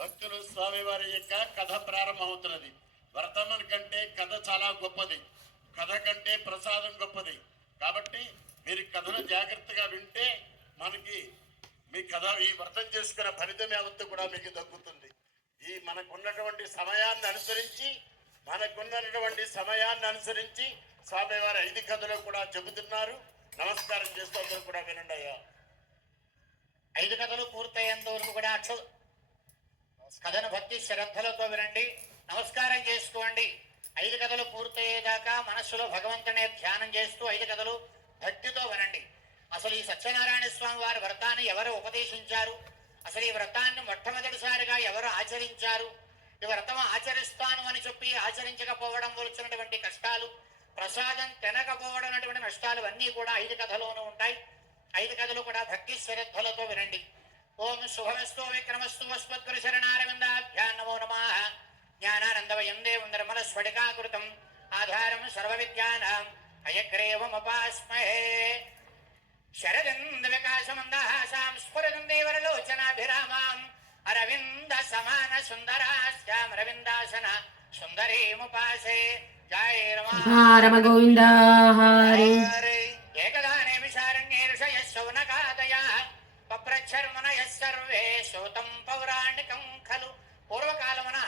భక్తులు స్వామివారి యొక్క కథ ప్రారంభమవుతున్నది. వర్తమాన కంటే కథ చాలా గొప్పది. కథ కంటే ప్రసాదం గొప్పది. కాబట్టి మీరు కథను జాగ్రత్తగా వింటే మనకి మీ కథ ఈ వ్రతం చేసుకున్న ఫలితం యావత్తు కూడా మీకు దక్కుతుంది. ఈ మనకున్నటువంటి సమయాన్ని అనుసరించి మనకున్నటువంటి సమయాన్ని అనుసరించి స్వామివారి ఐదు కథలు కూడా చెబుతున్నారు. నమస్కారం చేస్తూ కూడా వినండి అయ్యా. ఐదు కథలు పూర్తయ్యేంత వరకు కూడా అక్ష భక్తి శ్రద్ధలతో వినండి. నమస్కారం చేసుకోండి. ఐదు కథలు పూర్తయ్యేదాకా మనస్సులో భగవంతునే ధ్యానం చేస్తూ ఐదు కథలు భక్తితో వినండి. అసలు ఈ సత్యనారాయణ స్వామి వారి వ్రతాన్ని ఎవరు ఉపదేశించారు? అసలు ఈ వ్రతాన్ని మొట్టమొదటిసారిగా ఎవరు ఆచరించారు? ఈ వ్రతం ఆచరిస్తాను అని చెప్పి ఆచరించకపోవడం వచ్చినటువంటి కష్టాలు ప్రసాదం తినకపోవడం అటువంటి నష్టాలు అన్నీ కూడా ఐదు కథలోనూ ఉంటాయి. ఐదు కథలు కూడా భక్తి శ్రద్ధలతో వినండి. ఓం శుభమస్తు విక్రమస్తు వస్మద్గురు శరణారవిందాభ్యాం నమో నమ. జ్ఞానానందవయం దేవం నిర్మల స్ఫటికాకృతం ఆధారం సర్వ విద్యానాం అయగ్రేవమపాస్మహే. శరదంద వికాసమందహాసాం స్ఫురదం దేవరలోచనాభిరామాం అరవింద సమాన సుందరాస్యాం రవిందాసన సుందరీముపాసే. జయ రమా. రమ గోవింద హరి. పప్రచ్చర్మణయः సర్వే శోతం పౌరాణికం ఖలు. పూర్వకాలమున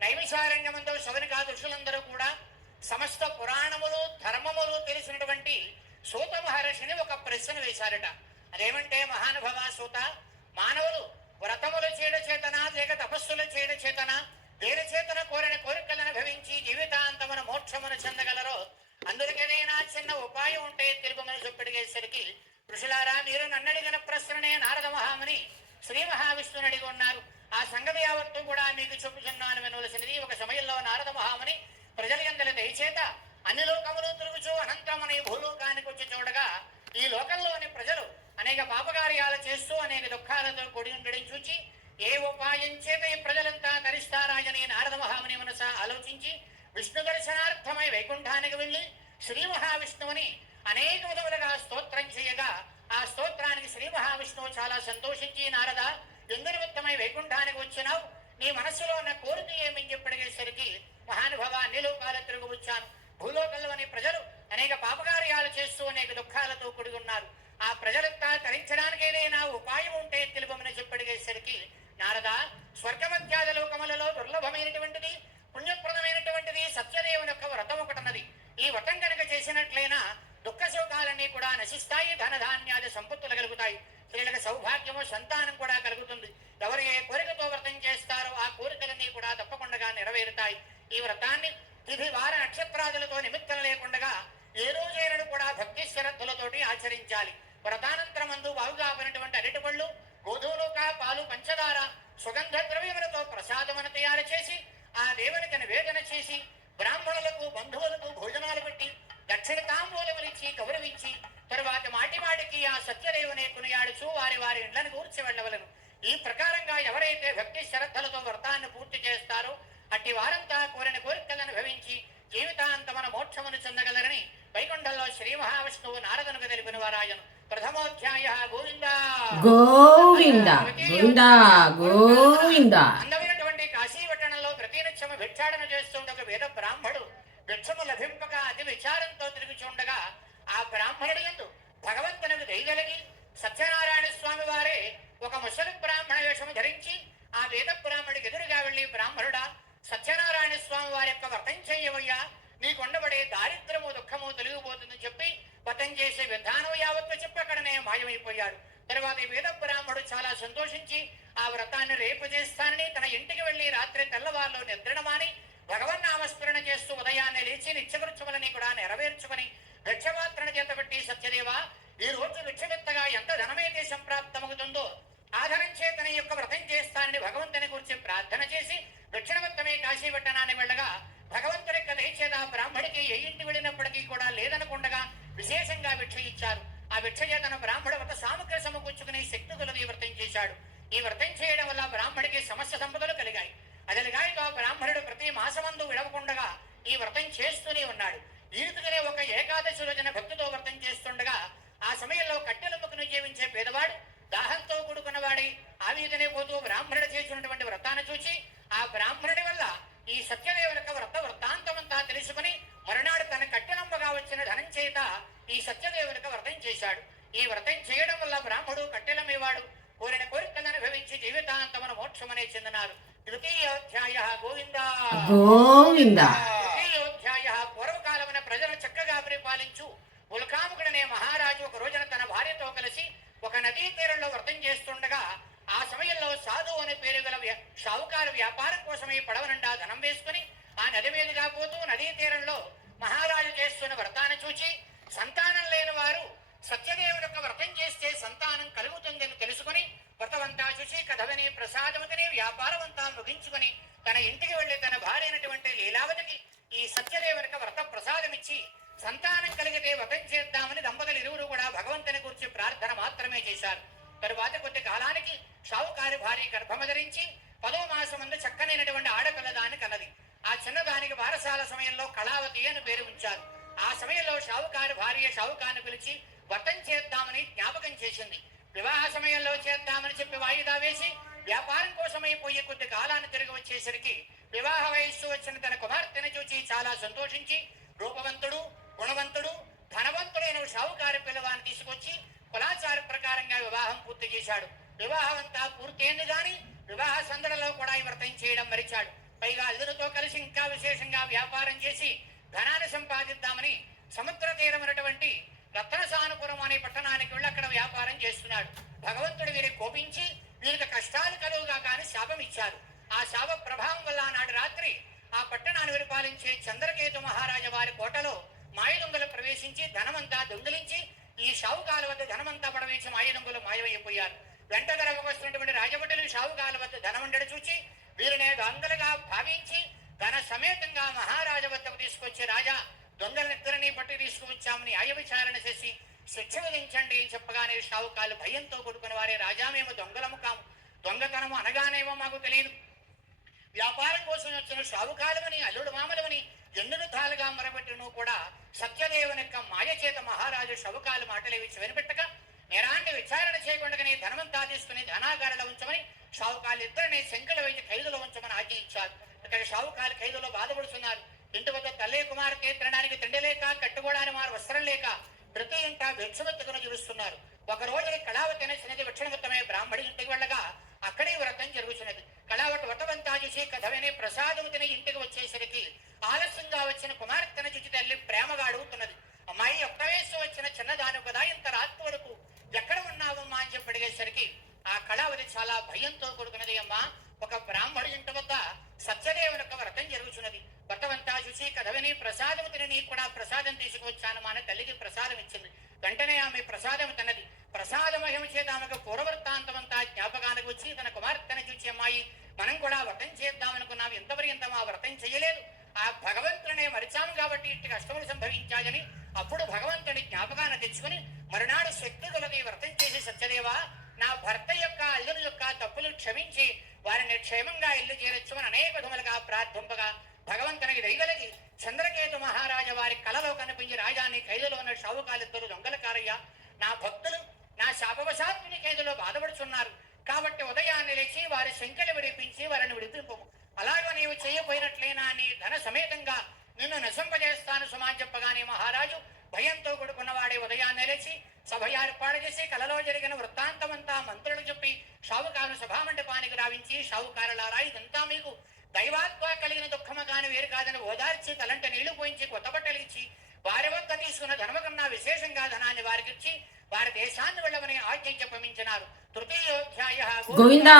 నైమిషారణ్యమందు శౌనికా ఋషులందరూ కూడా సమస్త పురాణములు ధర్మములు తెలిసినటువంటి సూత మహర్షిని ఒక ప్రశ్న వేశారట. అదేమంటే మహానుభవ సూత మానవులు వ్రతముల చేయడ చేతన లేక తపస్సుల చేయడ చేతన దేని చేతన కోరిన కోరికలను భవించి జీవితాంతమున మోక్షమును చెందగలరో అందరికైనా చిన్న ఉపాయం ఉంటే తెలుపమని చెప్పడిగేసరికి ఋషులారా మీరు నన్నడిగిన ప్రశ్ననే నారద మహాముని. శ్రీ మహావిష్ణుని అడిగి ఉన్నారు ఆ సంగతి యావత్తు కూడా మీకు చెప్పుచున్నాను వినవలసినది. ఒక సమయంలో నారద మహాముని ప్రజల ఎందల దయచేత అన్ని లోకములు తిరుగుచూ అనంతమని భూలోకానికి వచ్చి చూడగా ఈ లోకంలోని ప్రజలు అనేక పాపకార్యాలు చేస్తూ అనేక దుఃఖాలతో కూడి ఉండడం చూచి ఏ ఉపాయం చేత ఈ ప్రజలంతా తరిస్తారాయని నారద మహాముని మనస ఆలోచించి విష్ణు దర్శనార్థమై వైకుంఠానికి వెళ్ళి శ్రీ మహావిష్ణువుని అనేక విధములుగా స్తోత్రం చేయగా ఆ స్తోత్రానికి శ్రీ మహావిష్ణువు చాలా సంతోషించి నారద ఎందునిమిత్తమై వైకుంఠానికి వచ్చినావు? నీ మనస్సులో ఉన్న కోరిక ఏమని చెప్పడిగేసరికి మహానుభవ అన్ని లోకాల తిరుగు వచ్చాను భూలోకంలోని ప్రజలు అనేక పాపకార్యాలు చేస్తూ అనేక దుఃఖాలతో కూడి ఉన్నారు. ఆ ప్రజలంతా తరించడానికి ఏదైనా ఉపాయం ఉంటే తెలుపమని చెప్పడిగేసరికి నారద స్వర్గమధ్యాద లోకములలో దుర్లభమైనటువంటిది పుణ్యప్రదమైనటువంటిది సత్యదేవుని యొక్క వ్రతం ఒకటన్నది ఈ వ్రతం కనుక చేసినట్లయినా దుఃఖ శోకాలన్నీ కూడా నశిస్తాయి ధనధాన్యాది సంపత్తులు కలుగుతాయి. స్త్రీలకు సౌభాగ్యము సంతానం కూడా కలుగుతుంది. ఎవరు ఏ కోరికతో వ్రతం చేస్తారో ఆ కోరికలన్నీ కూడా తప్పకుండా నెరవేరుతాయి. ఈ వ్రతాన్ని తిథి వార నక్షత్రాదులతో నిమిత్తం లేకుండా ఏ రోజైనను కూడా భక్తి శ్రద్ధలతోటి ఆచరించాలి. వ్రతానంతరమందు బాగుగా పోయినటువంటి అరటిపళ్ళు పళ్ళు కా పాలు పంచదార సుగంధ ద్రవ్యములతో ప్రసాదమును తయారు చేసి ఆ దేవునికి నివేదన చేసి బ్రాహ్మణులకు బంధువులకు భోజనాలు పెట్టి దక్షిణ తాంబూలములిచ్చి గౌరవించి తరువాత మాటి మాటికి ఆ సత్యదేవుని కొనియాడుచు వారి వారి ఇళ్ళను కూర్చి వెళ్ళవలను. ఈ ప్రకారంగా ఎవరైతే భక్తి శ్రద్ధలతో వ్రతాన్ని పూర్తి చేస్తారో అట్టి వారంతా కోరిన కోరికలను అనుభవించి జీవితాంతమన మోక్షమును చెందగలరని వైకుంఠంలో శ్రీ మహావిష్ణువు నారదునికి తెలిపిన వారాయను ప్రథమోధ్యాయ గోవింద. గోవింద గోవింద గోవింద. అందమైనటువంటి కాశీపట్టణంలో ప్రతినిత్యము భిక్షాటన చేస్తుండే ఒక వేద బ్రాహ్మడు భిక్షము లభింపక అతి విచారంతో తిరుగుచుండగా ఆ బ్రాహ్మణుడి ఎందు భగవంతునికి దయగలిగి సత్యనారాయణ స్వామి వారే ఒక ముసలి బ్రాహ్మణ వేషము ధరించి ఆ వేద బ్రాహ్మణుడికి ఎదురుగా వెళ్ళి బ్రాహ్మణుడా సత్యనారాయణ స్వామి వారి యొక్క వ్రతం చేయవయ్యా నీకుండబడే దారిద్రము దుఃఖము తొలగిపోతుందని చెప్పి వ్రతం చేసే విధానం యావత్తు చెప్పి అక్కడనే మాయమైపోయాడు. తర్వాత ఈ వేద బ్రాహ్మడు చాలా సంతోషించి ఆ వ్రతాన్ని రేపు చేస్తానని తన ఇంటికి వెళ్ళి రాత్రి తెల్లవారులో నిద్రణమాని భగవన్ నామస్మరణ చేస్తూ ఉదయాన్నే లేచి నిత్యకృత్యములని కూడా నెరవేర్చుకుని భిక్షమాత్రణ చేత పెట్టి సత్యదేవ ఈ రోజు భిక్షమెత్తగా ఎంత ధనమైతే సంప్రాప్తమవుతుందో ఆధరం చేతన యొక్క వ్రతం చేస్తానని భగవంతుని గురించి ప్రార్థన చేసి దక్షిణవంతమే కాశీ పట్టణాన్ని వెళ్ళగా భగవంతుని యొక్క దయచేత బ్రాహ్మడికి ఏ ఇంటి వెళ్ళినప్పటికీ కూడా లేదనకుండగా విశేషంగా భిక్ష ఇచ్చారు. ఆ భిక్ష చేతన బ్రాహ్మడు ఒక సామగ్రి సమకూర్చుకుని శక్తి కొలది వ్రతం చేశాడు. ఈ వ్రతం చేయడం వల్ల బ్రాహ్మడికి సమస్య సంపదలు కలిగాయి. అదలిగాక ఆ బ్రాహ్మణుడు ప్రతి మాసమందు విడవకుండగా ఈ వ్రతం చేస్తూనే ఉన్నాడు. ఈ ఒక ఏకాదశి రోజున భక్తితో వ్రతం చేస్తుండగా ఆ సమయంలో కట్టెలమ్మకును జీవించే పేదవాడు దాహంతో కూడుకున్నవాడి ఆ వీధినే పోతూ బ్రాహ్మణుడు చేసినటువంటి వ్రతాన్ని చూచి బ్రాహ్మణుడి వల్ల ఈ సత్యదేవునికి వ్రత వృత్తాంతమంతా తెలుసుకుని మరునాడు తన కట్టెనమ్మగా వచ్చిన ధనం చేత ఈ సత్యదేవునికి వ్రతం చేశాడు ఈ వ్రతం చేయడం వల్ల బ్రాహ్మడు కట్టెలమ్మేవాడు కోరిన కోరికలను అనుభవించి జీవితాంతమున మోక్షమనే చెందినారు తృతీయోధ్యాయ గోవింద గోవింద. తృతీయోధ్యాయ పూర్వకాలమున ప్రజలను చక్కగా పరిపాలించు ఉల్కాముకుడనే మహారాజు ఒక రోజున తన భార్యతో కలిసి ఒక నదీ తీరంలో వ్రతం చేస్తుండగా ఆ సమయంలో సాధు అనే పేరు గల వ్య- షావుకారు వ్యాపారం కోసమే పడవ నిండా ధనం వేసుకుని ఆ నది మీదుగా పోతూ నదీ తీరంలో మహారాజు చేస్తున్న వ్రతాన్ని చూచి సంతానం లేని వారు సత్యదేవుడు యొక్క వ్రతం చేస్తే సంతానం కలుగుతుందని తెలుసుకుని వ్రతమంతా చూసి కథవని ప్రసాదవతిని వ్యాపారమంతా ముగించుకుని తన ఇంటికి వెళ్ళి తన భార్య అయినటువంటి లీలావతికి ఈ సత్యదేవునికి వ్రత ప్రసాదమిచ్చి సంతానం కలిగితే వ్రతం చేద్దామని దంపతులు ఇరువురు కూడా భగవంతుని గురించి ప్రార్థన మాత్రమే చేశారు. తరువాత కొద్ది కాలానికి షావుకారి భార్య గర్భమధరించి పదో మాసమందు చక్కనైనటువంటి ఆడపిల్ల దాన్ని కన్నది. ఆ చిన్నదానికి వారసాల సమయంలో కళావతి అని పేరు ఉంచారు. ఆ సమయంలో షావుకారి భార్య షావుకారిని పిలిచి వ్రతం చేద్దామని జ్ఞాపకం చేసింది. వివాహ సమయంలో చేద్దామని చెప్పి వాయిదా వేసి వ్యాపారం కోసమై పోయే కొద్ది కాలాన్ని తిరిగి వచ్చేసరికి వివాహ వయస్సు వచ్చిన తన కుమార్తెను చూచి చాలా సంతోషించి రూపవంతుడు గుణవంతుడు ధనవంతుడైన షావుకారి పిల్లవాన్ని తీసుకొచ్చి కులాచార ప్రకారంగా వివాహం పూర్తి చేశాడు. వివాహం అంతా పూర్తయింది కానీ వివాహ సందడిలో కూడా వ్రతం చేయడం మరిచాడు. పైగా అల్లుడితో కలిసి ఇంకా విశేషంగా వ్యాపారం చేసి ధనాన్ని సంపాదిద్దామని సముద్ర తీరమైనటువంటి రత్నసానుపురం అనే పట్టణానికి వెళ్ళి అక్కడ వ్యాపారం చేస్తున్నాడు. భగవంతుడు వీరి కోపించి వీరికి కష్టాలు కలువుగా కానీ శాపం ఇచ్చారు. ఆ శాప ప్రభావం వల్ల నాడు రాత్రి ఆ పట్టణాన్ని పరిపాలించే చంద్రకేతు మహారాజ వారి కోటలో మాయదొంగలు ప్రవేశించి ధనమంతా దొంగిలించి ఈ షావుకాల వద్ద ధనమంతా పడవేసి మాయదొంగలు మాయమైపోయారు. వెంట వస్తున్నటువంటి రాజభటులు షావుకాల వద్ద ధనముండడు చూచి వీరిని దొంగలుగా భావించి ధన సమేతంగా మహారాజ వద్దకు తీసుకొచ్చి రాజా దొంగలనిద్దరినీ పట్టి తీసుకువచ్చామని న్యాయ విచారణ చేసి శిక్ష విధించండి అని చెప్పగానే షావుకాలు భయంతో కొడుకుని వారే రాజా మేము దొంగలము కాము దొంగతనము అనగానేమో మాకు తెలియదు. వ్యాపారం కోసం వచ్చిన షావుకాలమని అల్లుడు మామలమని ఎన్ని విధాలుగా మరబెట్టును కూడా సత్యదేవుని యొక్క మాయ చేత మహారాజు షవుకాలు మాటలేవి వినిపెట్టక నేరాన్ని విచారణ చేయకుండానే ధనమంతా తీసుకుని ధనాగారంలో ఉంచమని షావుకాలు ఇద్దరిని శంకల వేసి ఖైదులో ఉంచమని ఆజ్ఞ ఇచ్చారు ఇక్కడ షావుకాలు ఖైదులో బాధపడుతున్నారు. ఇంటి వద్ద తల్లి కుమార్తె తినడానికి తిండి లేక కట్టుకోవడానికి వారు వస్త్రం లేక ప్రతి ఇంట భిక్షమెత్తుకుని చూస్తున్నారు ఒక రోజు కళావతి అనే చిన్నది బ్రాహ్మడి ఇంటికి వెళ్ళగా అక్కడే వ్రతం జరుగుతున్నది కళావతి వ్రతమంతా చూసి కథవిని ప్రసాదం తిని ఇంటికి వచ్చేసరికి ఆలస్యంగా వచ్చిన కుమార్తెను చూచి తల్లి ప్రేమగా అడుగుతున్నది. అమ్మాయి ఒక్క వయసు వచ్చిన చిన్నదాని కదా ఇంత రాత్రి వరకు ఎక్కడ ఉన్నావమ్మా? అని చెప్పి అడిగేసరికి ఆ కళావతి చాలా భయంతో కూడుకున్నది. అమ్మా ఒక బ్రాహ్మడు ఇంటి వద్ద సత్యదేవుని యొక్క వ్రతం జరుగుతున్నది వ్రతమంతా చూసి కథవిని ప్రసాదం తినని కూడా ప్రసాదం తీసుకువచ్చాను మా తల్లికి ప్రసాదం ఇచ్చింది. వెంటనే ఆమె ప్రసాదం తిన్నది. ప్రసాద చేత ఆమెకు పూర్వవృత్తాంతమంతా జ్ఞాపకానికి వచ్చి తన కుమార్తెను చూచి అమ్మాయి మనం కూడా వ్రతం చేద్దామనుకున్నాం. ఎంతవరకు మా వ్రతం చేయలేదు. ఆ భగవంతునే మరిచాము కాబట్టి ఇట్టి కష్టములు సంభవించాయని అప్పుడు భగవంతుని జ్ఞాపకాన్ని తెచ్చుకుని మరునాడు శక్తి కొలది వ్రతం చేసి సత్యదేవా నా భర్త యొక్క అల్లుని యొక్క తప్పులు క్షమించి వారిని క్షేమంగా ఇల్లు చేరొచ్చమని అనేక విధములుగా ప్రార్థింపగా భగవంతునికి దైవలకి చంద్రకేతు మహారాజ వారి కలలో కనిపించి రాజాన్ని ఖైదులో ఉన్న షావుకాలిద్దరు దొంగల కారయ్య. నా భక్తులు నా శాపవశాత్తుని ఖైదులో బాధపడుచున్నారు. కాబట్టి ఉదయాన్ని లేచి వారి శంకలు విడిపించి వారిని విడిపింపు. అలాగే నీవు చేయబోయినట్లేనా నీ ధన సమేతంగా నిన్ను నశింపజేస్తాను సుమా చెప్పగానే మహారాజు భయంతో కొడుకున్నవాడే ఉదయాన్నే లేచి సభ ఏర్పాటు చేసి కలలో జరిగిన వృత్తాంతమంతా మంత్రులు చెప్పి షావుకారు సభామండపానికి రావించి షావుకారులారా ఇదంతా మీకు దైవాత్మ కలిగిన దుఃఖము కాని వేరు కాదని ఓదార్చి తలంట నీళ్ళు పోయించి కొత్త బట్టలు ఇచ్చి వారి వద్ద తీసుకున్న ధనము కన్నా విశేషంగా ధనాన్ని వారికి ఇచ్చి వారి దేశాన్ని వెళ్ళమని ఆజ్ఞ చెప్పమించినారు. తృతీయోధ్యాయ గోవిందా.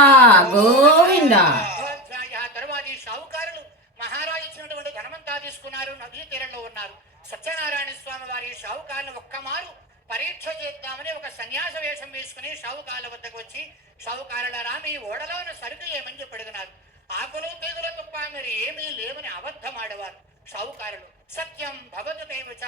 గోవిందా తరువాత ఈ షావుకారులు మహారాజు ఇచ్చినటువంటి ధనమంతా తీసుకున్నారు నదీ తీరంలో ఉన్నారు. సత్యనారాయణ స్వామి వారి షావుకారులు ఒక్కమారు పరీక్ష చేద్దామని ఒక సన్యాస వేషం వేసుకుని షావుకాల వద్దకు వచ్చి షావుకారులరా మీ ఓడలో ఉన్న సరుకు ఏమని చెప్పి అడిగినారు? ఆకులు తీగుల తప్ప మీరు ఏమీ లేవని అబద్ధం షావుకారులు సత్యం భవతు దేవచ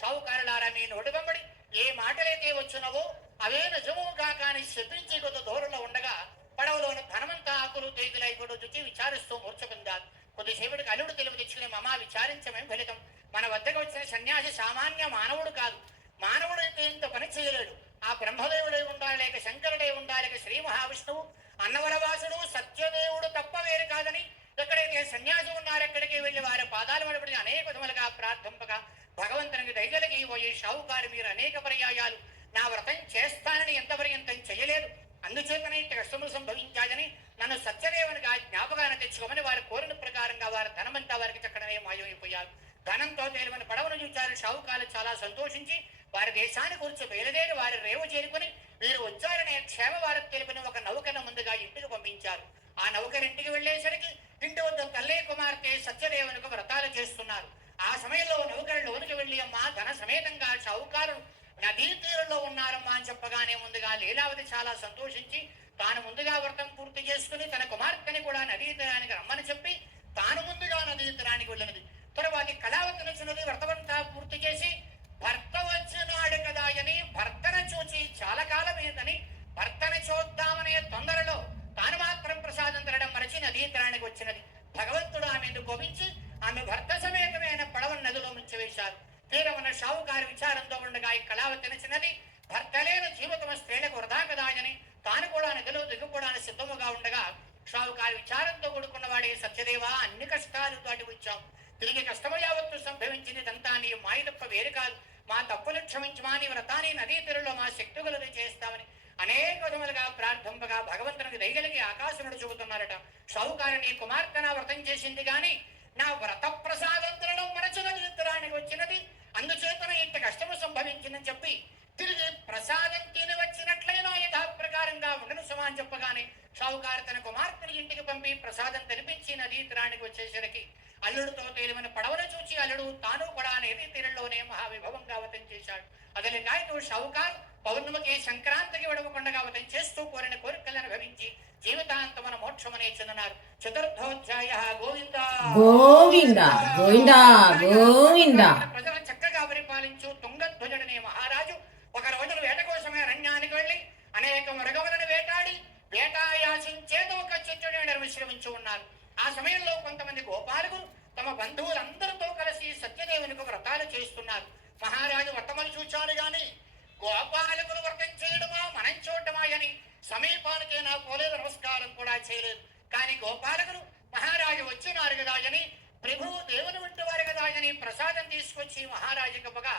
షావుకారులారా మీ నోటి వెంబడి ఏ మాటలైతే వచ్చినవో అవే నిజముగా కాని శపించి కొద్ది దూరంలో ఉండగా పడవలోని ధనమంతా ఆకులు తేగులై కూడా చూచి విచారిస్తూ మూర్చకుందారు కొద్దిసేపటికి అల్లుడు తెలివి తెచ్చుకుని మమా విచారించమేం ఫలితం? మన వద్దకు వచ్చిన సన్యాసి సామాన్య మానవుడు కాదు మానవుడు అయితే ఇంత పని చేయలేడు ఆ బ్రహ్మదేవుడే ఉండాలి లేక శంకరుడే ఉండాలి లేక శ్రీ మహావిష్ణువు అన్నవరవాసుడు సత్యదేవుడు తప్ప వేరు కాదని ఎక్కడైతే సన్యాసి ఉన్నారు ఎక్కడికి వెళ్ళి వారి పాదాలు పడబడి అనేక విధములుగా ప్రార్థింపగా భగవంతునికి దయగలిగి పోయి షావుకారు మీరు అనేక పర్యాయాలు నా వ్రతం చేస్తానని ఎంత పర్యంతం చేయలేదు. అందుచేతనే ఇట్టి కష్టములు సంభవించాయని నన్ను సత్యదేవునిగా జ్ఞాపకాన్ని తెచ్చుకోమని వారి కోరిన ప్రకారంగా వారి ధనమంతా వారికి చక్కడమే మాయమైపోయారు. ధనంతో తేలివని పడవను చూచారు. షావుకాలు చాలా సంతోషించి వారి దేశాన్ని కూర్చో బయలుదేరి వారి రేవు చేరుకుని వీరు వచ్చారనే క్షేమ వారికి తెలిపిన ఒక నౌకను ముందుగా ఇంటికి పంపించారు. ఆ నౌకరు ఇంటికి వెళ్ళేసరికి ఇంటి వద్ద తల్లే కుమార్తె సత్యదేవునికి వ్రతాలు చేస్తున్నారు. ఆ సమయంలో నౌకరు లోనికి వెళ్ళి అమ్మా ధన సమేతంగా చౌకారు నదీ తీరంలో ఉన్నారమ్మా అని చెప్పగానే ముందుగా లీలావతి చాలా సంతోషించి తాను ముందుగా వ్రతం పూర్తి చేసుకుని తన కుమార్తెని కూడా నదీ తీరానికి రమ్మని చెప్పి తాను ముందుగా నదీ తీరానికి వెళ్ళినది తరువాత కళావతి నచ్చినది వ్రతమంతా పూర్తి చేసి భర్త వచ్చినాడు కదా అని భర్తను చూచి చాలా కాలమేదని భర్తను చూద్దామనే తొందరలో తాను మాత్రం ప్రసాదం తినడం మరచి నదీ తీరానికి వచ్చినది భగవంతుడు ఆమెను కోపించి ఆమె భర్త సమేతమైన పడవ నదిలో ముంచివేశారు తీరమున షావుకారు విచారంతో ఉండగా ఈ కళావతి నచ్చినది భర్త లేని జీవితం స్త్రీలకు వృధా కదా అని తాను కూడా నదిలో దిగుకోవడానికి సిద్ధముగా ఉండగా షావుకారు విచారంతో కూడుకున్న వాడే సత్యదేవా అన్ని కష్టాలు దాటి వచ్చాం తిరిగి కష్టము యావత్తు సంభవించింది ఇదంతా నీ మాయ తప్ప వేరు కాదు. మా తప్పులు క్షమించమా నీ వ్రతాన్ని నదీ తీరులో మా శక్తి కొలది చేస్తామని అనేక విధములుగా ప్రార్థంపగా భగవంతునికి దయగలిగి ఆకాశముడు చెబుతున్నారట షావుకారు నీ కుమార్తె నా వ్రతం చేసింది గాని నా వ్రత ప్రసాదం తినడం మనసులకు వచ్చినది. అందుచేతన ఇంత కష్టము సంభవించిందని చెప్పి తిరిగి ప్రసాదం తిని వచ్చినట్లే యథా ప్రకారంగా ఉండను సుమా అని చెప్పగానే షావుకారు తన కుమార్తెని ఇంటికి పంపి ప్రసాదం తినిపించి నదీ తీరానికి వచ్చేసరికి అల్లుడితో తేలిమని పడవను చూచి అల్లుడు తాను కూడా నదీ తీరంలోనే మహావిభవంగా అవతం చేశాడు. అతని గాయతో షావుకార్ పౌర్ణమికి సంక్రాంతికి విడవకుండగా అవతం చేస్తూ కోరిన కోరికలను అనుభవించి జీవితాంతమన మోక్షమనే చెందినారు. చతుర్థోధ్యాయ గోవింద. గోవింద గోవింద గోవింద. ప్రజలను చక్కగా పరిపాలించు తుంగధ్వజుడనే మహారాజు ఒక రోజున వేట కోసమే అరణ్యానికి వెళ్ళి అనేక మృగములను వేటాడి వేటాయాసించేదో ఒక చెట్టుని నిర్మిశ్రమించి ఉన్నారు. ఆ సమయంలో కొంతమంది గోపాలకులు తమ బంధువులందరితో కలిసి సత్యదేవునికి వ్రతాలు చేస్తున్నారు. మహారాజు వర్తమని చూచాడు గాని గోపాలకులు వ్రతం చేయడమా మనం చూడటమా అని సమీపానికే నా పోలేదు నమస్కారం కూడా చేయలేదు. కానీ గోపాలకులు మహారాజు వచ్చినారు కదా అని ప్రభు దేవుని వంటి వారు కదా అని ప్రసాదం తీసుకొచ్చి మహారాజుకి ఇవ్వగా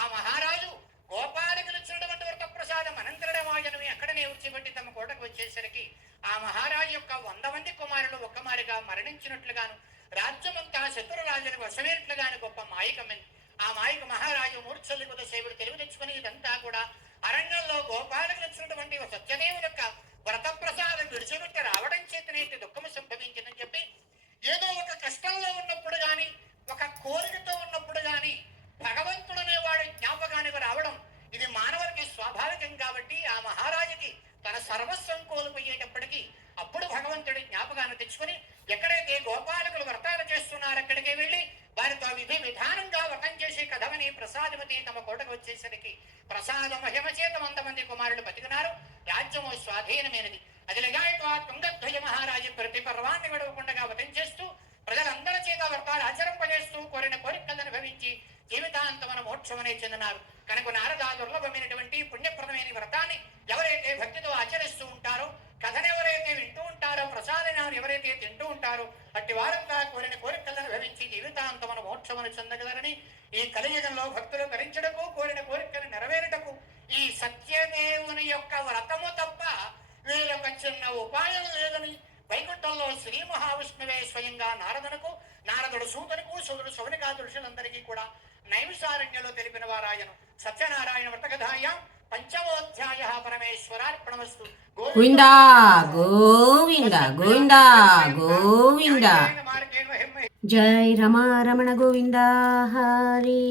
ఆ మహారాజు గోపాలకులు ఇచ్చినటువంటి వ్రత ప్రసాదం అనంతరమాయను అక్కడనే విడిచిపెట్టి తమ కోటకు వచ్చేసరికి ఆ మహారాజు యొక్క వంద మంది కుమారులు ఒక్కమారిగా మరణించినట్లుగాను రాజ్యమంతా శత్రురాజుని వశమేట్లుగాను గొప్ప మాయకమైంది ఆ మాయక మహారాజు మూర్ఛల్లి కొద్ది సేవుడు తెలివి తెచ్చుకుని ఇదంతా కూడా అరణ్యంలో గోపాలకు ఇచ్చినటువంటి ఒక సత్యదేవుని యొక్క వ్రత ప్రసాదం విడిచిపెట్టి రావడం చేతనైతే దుఃఖము సంభవించిందని చెప్పి ఏదో ఒక కష్టంలో ఉన్నప్పుడు గాని ఒక కోరికతో ఉన్నప్పుడు గాని భగవంతుడు అనేవాడు జ్ఞాపకానికి రావడం ఇది మానవునికి స్వాభావికం కాబట్టి ఆ మహారాజుకి తన సర్వస్వం కోల్పోయేటప్పటికీ అప్పుడు భగవంతుడి జ్ఞాపకాన్ని తెచ్చుకుని ఎక్కడైతే గోపాలకులు వ్రతాలు చేస్తున్నారో అక్కడికి వెళ్ళి వారితో విధి విధానంగా వ్రతం చేసి కథమని ప్రసాదమతి తమ కోటకు వచ్చేసరికి ప్రసాద మహిమ చేత వంద మంది కుమారులు బతికినారు రాజ్యము స్వాధీనమైనది అదిలగాయతో ఆ తుంగధ్వజ మహారాజు ప్రతి పర్వాన్ని విడవకుండా వ్రతం చేస్తూ ప్రజలందరి చేత వ్రతాలు ఆచరింపజేస్తూ కోరిన కోరికలను అనుభవించి జీవితాంతమన మోక్షమనే చెందినారు. కనుక నారదా దుర్లభమైనటువంటి పుణ్యప్రదమైన వ్రతాన్ని ఎవరైతే భక్తితో ఆచరిస్తూ ఉంటారో కథను ఎవరైతే వింటూ ఉంటారో ప్రసాదనాన్ని ఎవరైతే తింటూ ఉంటారో అట్టి వారంతా కోరిన కోరికలను అనుభవించి జీవితాంతమన మోక్షమును చెందగలరని ఈ కలియుగంలో భక్తులు ధరించడకు కోరిన కోరికను నెరవేరుటకు ఈ సత్యదేవుని యొక్క వ్రతము వేరొక చిన్న ఉపాయం లేదని వైకుంఠంలో శ్రీ మహావిష్ణువే స్వయంగా నారదునకు నారదుడు సూతునకు సూదుడు శౌనికా ఋషులందరికీ కూడా నైమిషారణ్యలో తెలిపిన వారాయను సత్యనారాయణ వ్రతకథాయ పంచమోధ్యాయ పరమేశ్వరార్పణమస్తు గోవింద గోవింద. గోవింద గోవింద జై రమా రమణ గోవింద హరి.